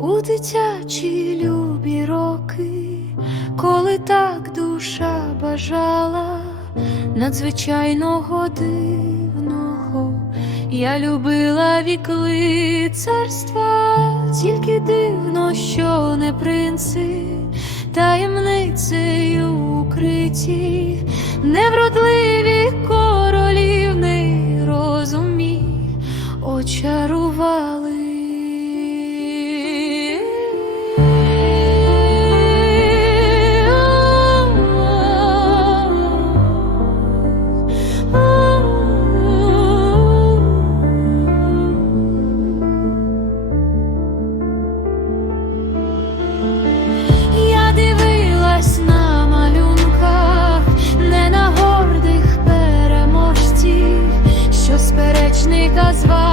у дитячі любі роки, коли так душа бажала надзвичайного дивного, я любила вікли царства, тільки дивно, що не принци, таємницею укриті, невродливі королівни розумі очарували. was born.